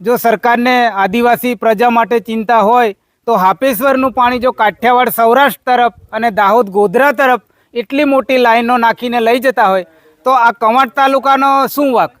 જો સરકારને આદિવાસી પ્રજા માટે ચિંતા હોય, તો હાપેશ્વરનું પાણી જો કાઠિયાવાડ સૌરાષ્ટ્ર તરફ અને દાહોદ ગોધરા તરફ એટલી મોટી લાઈનો નાખીને લઈ જતા હોય, તો આ કવાંટ તાલુકાનો શું વાક?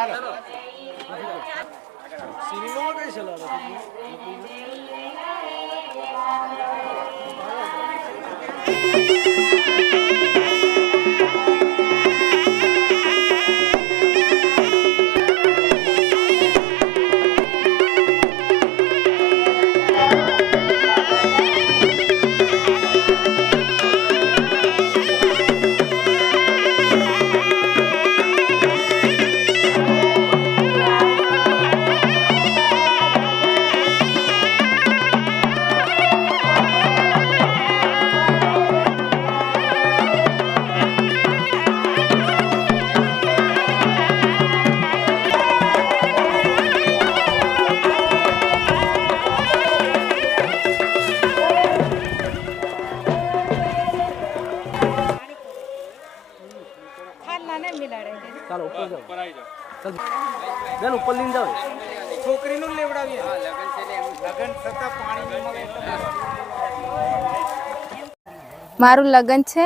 ચાલો સિનેમામાં કઈ સલાહ હતી લઈને જાઓ. છોકરીનું લેવડાવીએ. લગન થતા પાણી મારું લગ્ન છે.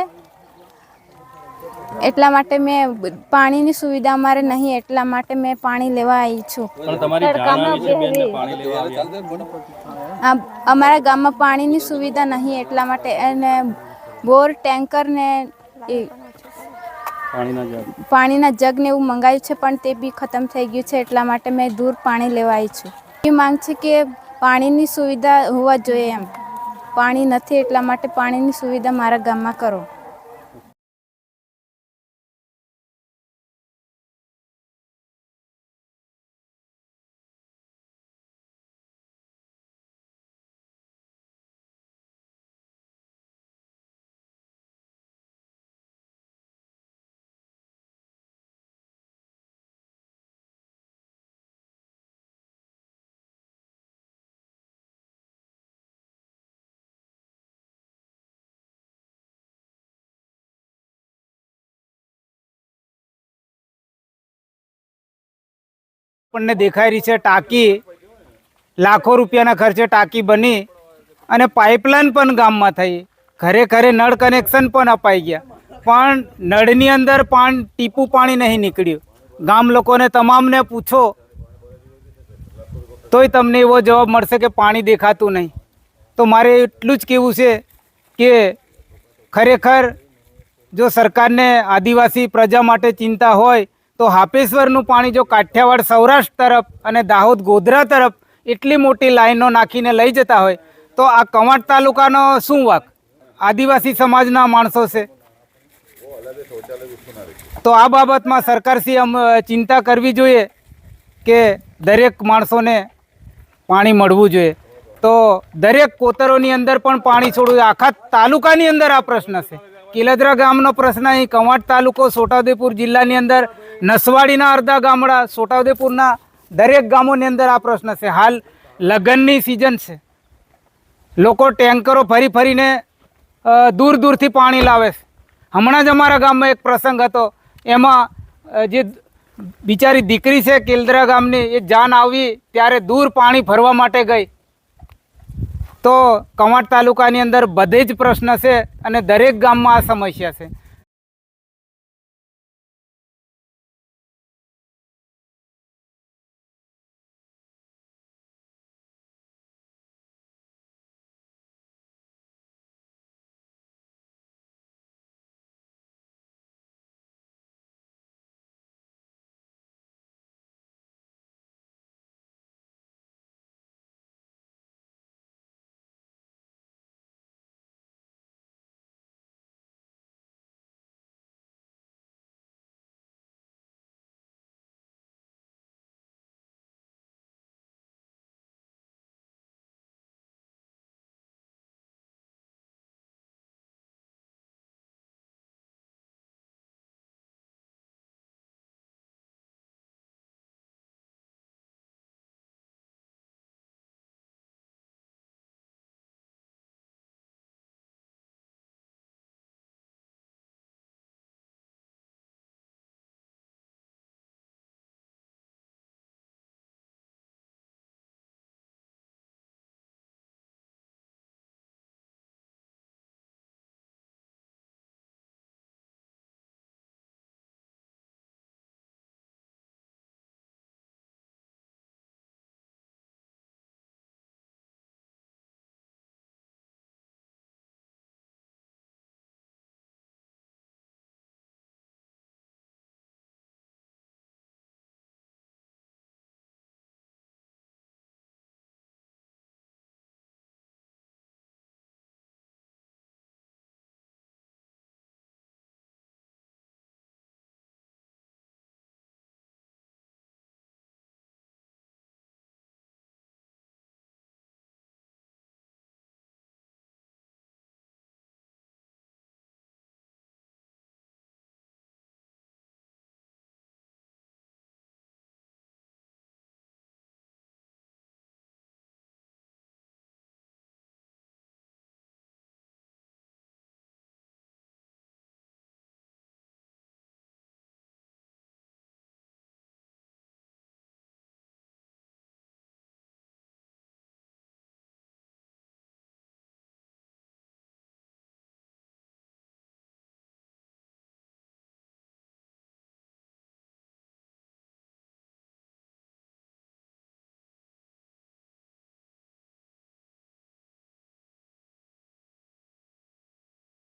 એટલા માટે મેં પાણીની સુવિધા અમારે નહીં એટલા માટે મેં પાણી લેવા આવી છું અમારા ગામમાં પાણીની સુવિધા નહીં એટલા માટે અને બોર ટેન્કર ને એ પાણીના જગ. ને એવું મંગાવ્યું છે, પણ તે બી ખતમ થઈ ગયું છે, એટલા માટે મેં દૂર પાણી લેવા આવી છું. એ માંગ છે કે પાણીની સુવિધા હોવા જોઈએ એમ. પાણી નથી, એટલા માટે પાણીની સુવિધા મારા ગામમાં કરો. આપણને દેખાઈ રહી છે ટાંકી. લાખો રૂપિયાના ખર્ચે ટાંકી બની અને પાઇપલાઇન પણ ગામમાં થઈ. ઘરે ઘરે નળ કનેક્શન પણ અપાઈ ગયા. પણ નળની અંદર પાણી ટીપું પાણી નહીં નીકળ્યું. ગામ લોકોને તમામને પૂછો, તોય તમને એવો જવાબ મળશે કે પાણી દેખાતું નહીં. તો મારે એટલું જ કહેવું છે કે ખરેખર જો સરકારને આદિવાસી પ્રજા માટે ચિંતા હોય તો હાપેશ્વરનું પાણી જો કાઠિયાવાડ સૌરાષ્ટ્ર તરફ અને દાહોદ ગોધરા તરફ એટલી મોટી લાઈનો નાખીને લઈ જતા હોય, તો આ કવાંટ તાલુકાનો શું વાક? આદિવાસી સમાજના માણસો છે. તો આ બાબતમાં સરકારશ્રી ચિંતા કરવી જોઈએ કે દરેક માણસોને પાણી મળવું જોઈએ. તો દરેક કોતરોની અંદર પણ પાણી છોડવું. આખા તાલુકાની અંદર આ પ્રશ્ન છે. કિલદરા ગામનો પ્રશ્ન અહીં કંવાટ તાલુકો છોટાઉદેપુર જિલ્લાની અંદર, નસવાડીના અડધા ગામડા છોટાઉદેપુરના દરેક ગામોની અંદર આ પ્રશ્ન છે. હાલ લગ્નની સિઝન છે. લોકો ટેન્કરો ફરી ફરીને દૂર દૂરથી પાણી લાવે છે. હમણાં જ અમારા ગામમાં એક પ્રસંગ હતો. એમાં જે બિચારી દીકરી છે કિલદરા ગામની, એ જાન આવી, ત્યારે દૂર પાણી ભરવા માટે ગઈ. તો કવાંટ તાલુકાની અંદર બધે જ પ્રશ્ન છે અને દરેક ગામમાં આ સમસ્યા છે.